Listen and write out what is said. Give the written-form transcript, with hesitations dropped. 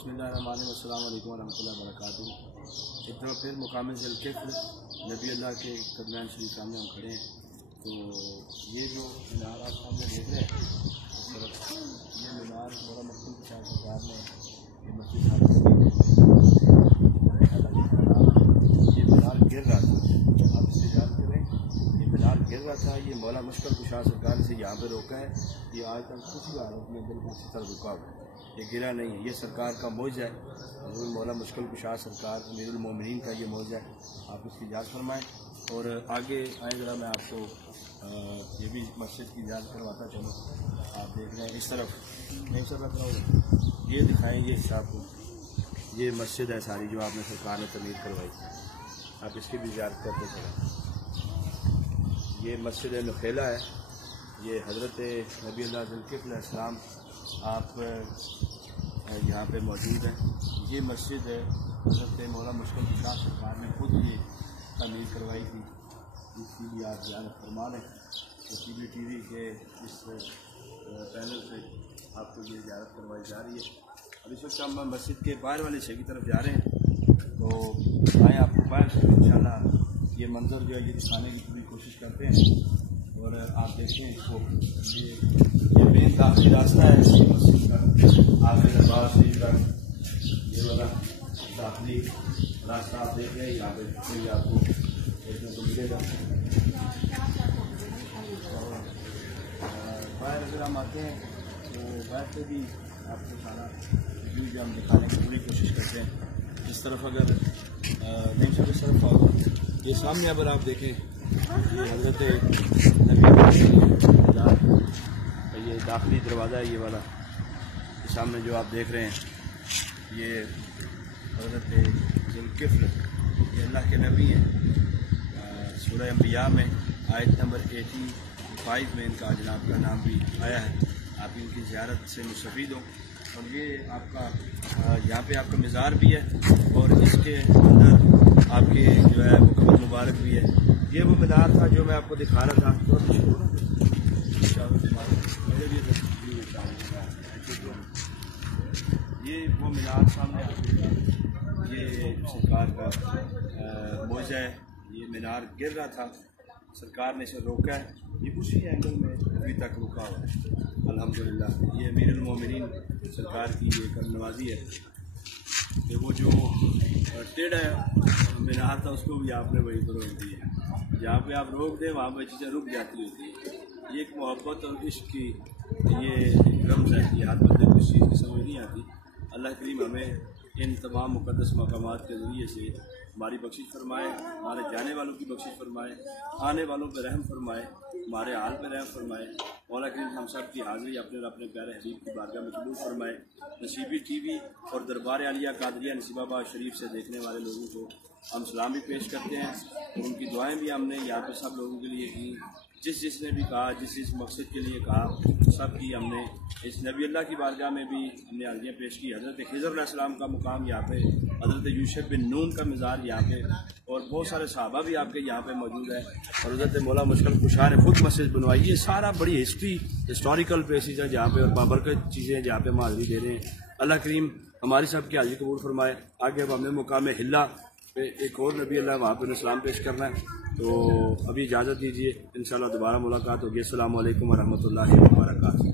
बिस्मिल्लाहिर्रहमानिर्रहीम, अस्सलाम वालेकुम वरहमतुल्लाहि वबरकातुहू। एक तरफ फिर मुकाम ज़ुल्किफ़्ल नबी अल्लाह के कदमैन शरीफ सामने हम खड़े हैं। तो ये जो मीनार आप सामने देख रहे हैं, इस तरफ ये मीनार मौला मखदूम की शाह सरकार ने ये मस्जिद ये मीनार गिर रहा था। आप इससे याद करें, ये मीनार गिर रहा था। ये मौला मुश्किल कुशाह सरकार ने यहाँ पर रोका है। ये आज तक कुछ भी हालत में बिल्कुल इसी तरह रुका हुआ है, ये गिरा नहीं है। ये सरकार का मौजा है, मौला मुश्किल कुशाह सरकार अमीरुल मोमिनीन का ये मौजा है। आप इसकी याद फरमाएँ। और आगे आए ज़रा मैं आपको ये भी मस्जिद की याद करवाता चलूँ। आप देख रहे हैं इस तरफ नहीं सर रख रहा हूँ, ये दिखाएँ ये आपको, ये मस्जिद है सारी जो आपने सरकार ने तमीर करवाई। आप इसकी भी याद करते चलें। ये मस्जिद नुखेला है, ये हज़रत नबी अल्लाह ज़ुल्किफ़्ल अलैहिस्सलाम आप यहाँ पे मौजूद है। ये मस्जिद है हज़रत मौला मुश्किल कुशाह सरकार ने खुद ये तमीर करवाई थी। इसकी भी आप ध्यान फरमा लें। तो CBTV के इस पैनल से आपको ये ज़ियारत करवाई जा रही है। अब इस वक्त हम मस्जिद के बाहर वाले हिस्से की तरफ जा रहे हैं। तो आए आपको बाहर से इंशाल्लाह ये मंजर जो है ये दिखाने की पूरी कोशिश करते हैं। और आप देखते हैं इसको, ये मेन काफ़ी रास्ता है मस्जिद का, आगे दरबार शरीफ का ये वाला दाखिली रास्ता आप देख रहे हैं। यहाँ पे कोई आपको देखने को मिलेगा। बाहर अगर हम आते हैं तो बाहर से भी आपको सारा व्यू जो हम दिखाने की पूरी कोशिश करते हैं। इस तरफ अगर नहीं सब इस तरफ आओ, ये सामने अगर आप देखें ये हज़रत नबी ये दाखिली दरवाज़ा है, ये वाला सामने जो आप देख रहे हैं ये हज़रत ज़ुल्किफ़्ल ये अल्लाह के नबी हैं। सूरह अंबिया में आयत नंबर 85 में इनका जनाब का नाम भी आया है। आप इनकी ज़ियारत से मुस्तफ़ीद हों। और ये आपका यहाँ पे आपका मज़ार भी है और इसके अंदर आपके जो है कब्र मुबारक भी है। ये वो मीनार था जो मैं आपको दिखा रहा था। ये वो मीनार सामने ये सरकार का मौजा है। ये मीनार गिर रहा था, सरकार ने इसे रोका है। ये उसी एंगल में अभी तक रुका हुआ है अल्हम्दुलिल्लाह। ये अमीरुल मोमिनीन सरकार की ये करनवाजी है कि वो जो टेढ़ा मीनार था उसको भी आपने वही पर रोक दिया। जहाँ पे आप रोक दें वहाँ पर चीज़ें रुक जाती होती है। ये एक मोहब्बत और इश्क की ये रम्ज़ है। ये हर बंदे को इस चीज़ की समझ नहीं आती। अल्लाह करीम हमें इन तमाम मुक़द्दस मकामात के ज़रिए से हमारी बख्शिश फरमाए, हमारे जाने वालों की बख्शिश फरमाए, आने वालों पर रहम फरमाए, हमारे हाल पर रहम फरमाए। मौला करीम हम सब की हाज़िरी अपने और अपने प्यारे हबीब की बारगाह में कबूल फरमाए। नसीबी TV और दरबार आलिया कादरिया नसीबाबाद शरीफ से देखने वाले लोगों को हम सलाम भी पेश करते हैं और उनकी दुआएं भी हमने यहाँ पर सब लोगों के लिए की। जिसने भी कहा, जिस मकसद के लिए कहा, सब की हमने इस नबी अल्लाह की बारगाह में भी हमने हाज़िरियाँ पेश की। हज़रत खिज़र अलैहिस्सलाम का मुकाम यहाँ पे, हज़रत यूसुफ बिन नून का मज़ार यहाँ पे और बहुत सारे सहाबा भी आपके यहाँ पे मौजूद है। और हज़रत मौला मुश्किल कुशाह ने खुद मस्जिद बनवाई। ये सारा बड़ी हिस्टोरिकल प्लेसेस है जहाँ पे और बाबरकत चीज़ें हैं जहाँ पे हम हाज़िरी दे रहे हैं। अल्लाह करीम हमारी सब की हाज़िरी कबूल फरमाए। आगे अब हमने मुकाम हिल्ला पे एक और नबी अल्लाह वहाँ पर सलाम पेश करना है। तो अभी इजाज़त दीजिए, इंशाअल्लाह दोबारा मुलाकात होगी। अस्सलामु अलैकुम वरहमतुल्लाहि वबरकातुहू।